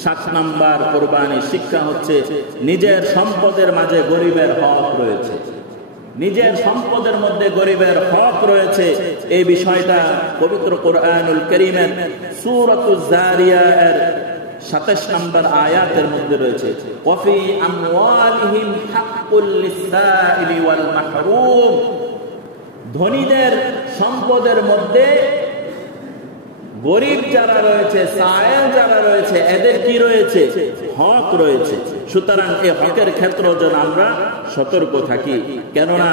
7 number কুরবানির শিক্ষা হচ্ছে নিজের সম্পদের মাঝে গরিবের হক রয়েছে। নিজের সম্পদের মধ্যে গরিবের হক রয়েছে, এই বিষয়টা পবিত্র কোরআনুল কারীমের সূরাতুজ যারিয়াতের 27 নম্বর আয়াতের মধ্যে রয়েছে, ওয়াফি আমওয়ালিহিম হাক্কুল লিসাইলি ওয়াল মাহরুম। ধনীদের সম্পদের মধ্যে গরিব যারা রয়েছে, সায়েল যারা রয়েছে, এদের কি রয়েছে? হক রয়েছে। সুতরাং এই হকের ক্ষেত্রে যেন আমরা সতর্ক থাকি, কেননা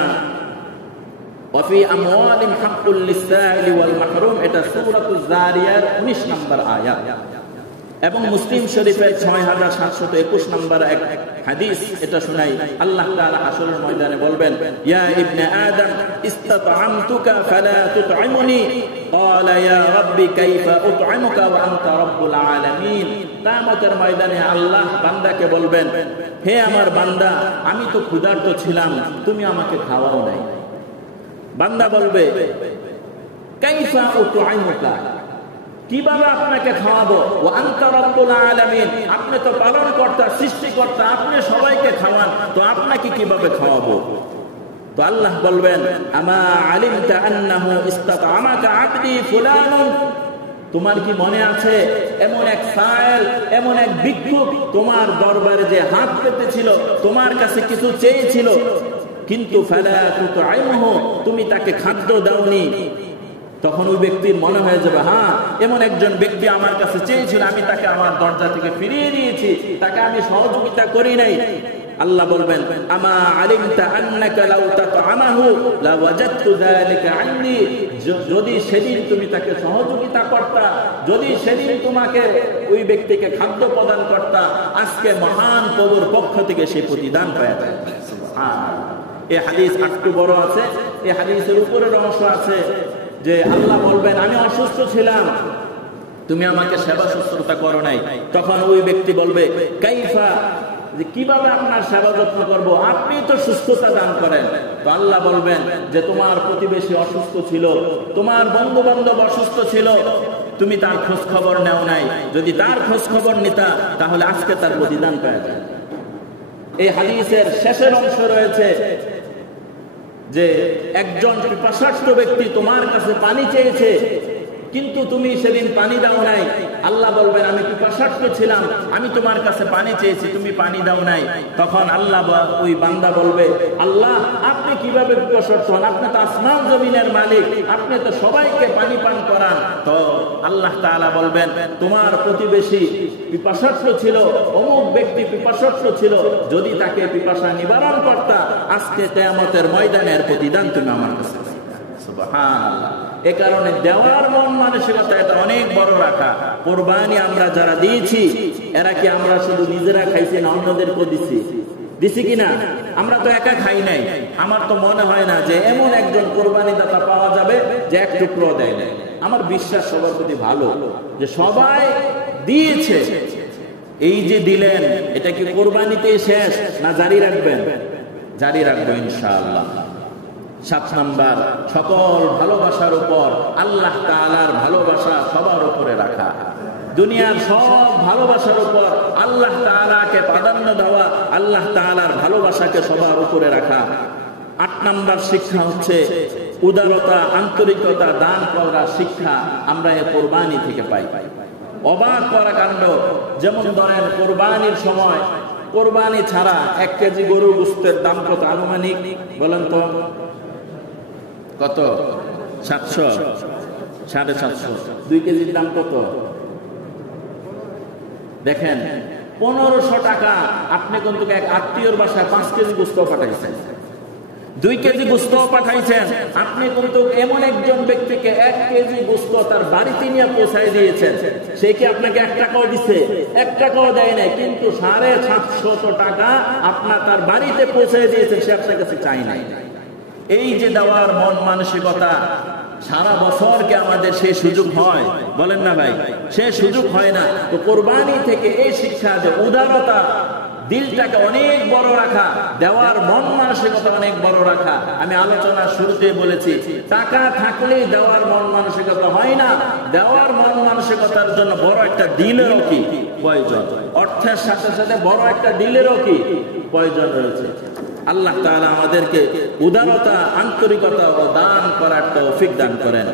ওয়াফি আমওয়ালিহিম হাক্কুল লিসাইলি ওয়াল মাহরুম, এটা সূরাতুজ যারিয়াত 19 নম্বর আয়াত। এবং মুসলিম শরীফের 6721 নম্বর এক হাদিস, এটা শুনাই, আল্লাহ তাআলা হাশরের ময়দানে বলবেন, ইয়া ইবনে আদম ইসতাতআমতুকা ফালা তুতঈমুনি ক্বালা ইয়া রাব্বি কাইফা উতঈমুকা ওয়া আনতা রাব্বুল আলামিন। কিয়ামতের ময়দানে আল্লাহ বান্দাকে বলবেন, হে আমার বান্দা, আমি তো ক্ষুধার্ত ছিলাম, তুমি আমাকে খাওয়াও নাই। বান্দা বলবে, কাইফা উতঈমুকা, কিভাবে আপনাকে খাওয়াবো? ওয়া আনতা রাব্বুল আলামিন, আপনি তো পালনকর্তা, সৃষ্টিকর্তা, আপনি সবাইকে খাওয়ান, তো আপনাকে কিভাবে খাওয়াবো? তো আল্লাহ বলবেন, আমা আলিমতা আন্নাহু ইসতাতআমাকা আবদি ফুলানুন, তোমার কি মনে আছে এমন এক সায়েল, এমন এক ভিক্ষুক তোমার দরবারে যে হাত পেতেছিল, তোমার কাছে কিছু চেয়েছিল, কিন্তু ফালা তুতঈমুহু, তুমি তাকে খাদ্য দাওনি। তখন ওই ব্যক্তির মনে হয়ে যাবে, হ্যাঁ, এমন একজন ব্যক্তি আমার কাছে চেয়েছিল, আমি তাকে আমার দরজা থেকে ফিরিয়ে দিয়েছি, তাকে আমি সহযোগিতা করি নাই। আল্লাহ বলবেন, আমা আলিমতা আন্নাকা লাউ তাতআমাহু লা ওয়াজাদতু যালিকা আন্নি, যদি সেদিন তুমি তাকে সহযোগিতা করতা, যদি সেদিন তোমাকে ওই ব্যক্তিকে খাদ্য প্রদান করতা, আজকে মহান প্রভুর পক্ষ থেকে সেই প্রতিদান পাওয়া যায়। সুবহানাল্লাহ। এই হাদিস একটু বড় আছে, এই হাদিসের উপরের অংশ আছে যে আল্লাহ বলবেন, আমি অসুস্থ ছিলাম, তুমি আমাকে সেবা শুশ্রূষা করো নাই। তখন ওই ব্যক্তি বলবে, কাইফা, যে কিভাবে আপনার সেবা যত্ন করবো, আপনি তো সুস্থতা দান করেন। তো আল্লাহ বলবেন যে তোমার প্রতিবেশী অসুস্থ ছিল, তোমার বন্ধু বান্ধব অসুস্থ ছিল, তুমি তার খোঁজ খবর নেও নাই। যদি তার খোঁজ খবর নিতা, তাহলে আজকে তার প্রতিদান পাওয়া যায়। এই হাদিসের শেষের অংশ রয়েছে যে একজন পিপাসার্ত ব্যক্তি তোমার কাছে পানি চেয়েছে, কিন্তু তুমি সেদিন পানি দাও নাই। আল্লাহ বলবেন, আমি পিপাসার্ত ছিলাম, আমি তোমার কাছে পানি চেয়েছি, তুমি পানি দাও নাই। তখন আল্লাহ ওই বান্দা বলবে, আল্লাহ, আপনি কিভাবে পিপাসার্ত হন? আপনি তো আসমান জমিনের মালিক, আপনি তো সবাইকে পানি পান করান। তো আল্লাহ তাআলা বলবেন, তোমার প্রতিবেশী পিপাসার্ত ছিল, অমুক ব্যক্তি পিপাসার্ত ছিল, যদি তাকে পিপাসা নিবারণ করতা, আজকে কিয়ামতের ময়দানের প্রতিদান তুমি আমার কাছে। সুবহানাল্লাহ। এ কারণে দেওয়ার মন মানসিকতা এটা অনেক বড় রাখা। কুরবানি আমরা যারা দিয়েছি, এরা কি আমরা শুধু নিজেরা খাইছি না অন্যদেরকে দিছি কিনা? আমরা তো একা খাই নাই। আমার তো মনে হয় না যে এমন একজন কোরবানি দাতা পাওয়া যাবে যে এক টুকরো দেয় না। আমার বিশ্বাস সবার প্রতি ভালো যে সবাই দিয়েছে। এই যে দিলেন, এটা কি কোরবানিতেই শেষ না জারি রাখবেন? জারি রাখবো ইনশাআল্লাহ। 7 নাম্বার, সকল ভালোবাসার উপর আল্লাহ তাআলার ভালোবাসা সবার উপরে রাখা। দুনিয়ার সব ভালোবাসার উপর আল্লাহ তাআলাকে প্রাধান্য দেওয়া, আল্লাহ তাআলার ভালোবাসাকে সবার উপরে রাখা। 8 নাম্বার শিক্ষা হচ্ছে উদারতা, আন্তরিকতা, দান করার শিক্ষা আমরা এই কোরবানি থেকে পাই। অবাক করা কাণ্ড, যেমন ধরেন কোরবানির সময়, কোরবানি ছাড়া 1 কেজি গরুর গোশতের দাম কত আনুমানিক বলেন তো? কত? 700, 750। 2 কেজির দাম কত? দেখেন, 1500 টাকা। আপনি কিন্তু এক আত্মীয়র বাসায় 5 কেজি গোশত পাঠাইছেন, 2 কেজি গোশত পাঠাইছেন। আপনি কিন্তু এমন একজন ব্যক্তিকে 1 কেজি গোশত তার বাড়িতে নিয়ে পৌঁছায় দিয়েছেন। সে কি আপনাকে 1 টাকাও দিছে? 1 টাকাও দেয় নাই, কিন্তু 750 টাকা আপনার তার বাড়িতে পৌঁছায় দিয়েছেন, সে আপনার কাছে চাই নাই। এই যে দেওয়ার মন মানসিকতা, সারা বছর কি আমাদের সেই সুযোগ হয়? বলেন না ভাই, সে সুযোগ হয় না। তো কোরবানি থেকে এই শিক্ষা যে উদারতা, দিলটাকে অনেক বড় রাখা, দেওয়ার মন মানসিকতা অনেক বড় রাখা। আমি আলোচনার শুরুতে বলেছি, টাকা থাকলেই দেওয়ার মন মানসিকতা হয় না। দেওয়ার মন মানসিকতার জন্য বড় একটা দিলেরও কি প্রয়োজন, অর্থের সাথে সাথে বড় একটা দিলেরও কি প্রয়োজন রয়েছে। আল্লাহ তাআলা আমাদেরকে উদারতা, আন্তরিকতা ও দান করার তৌফিক দান করেন।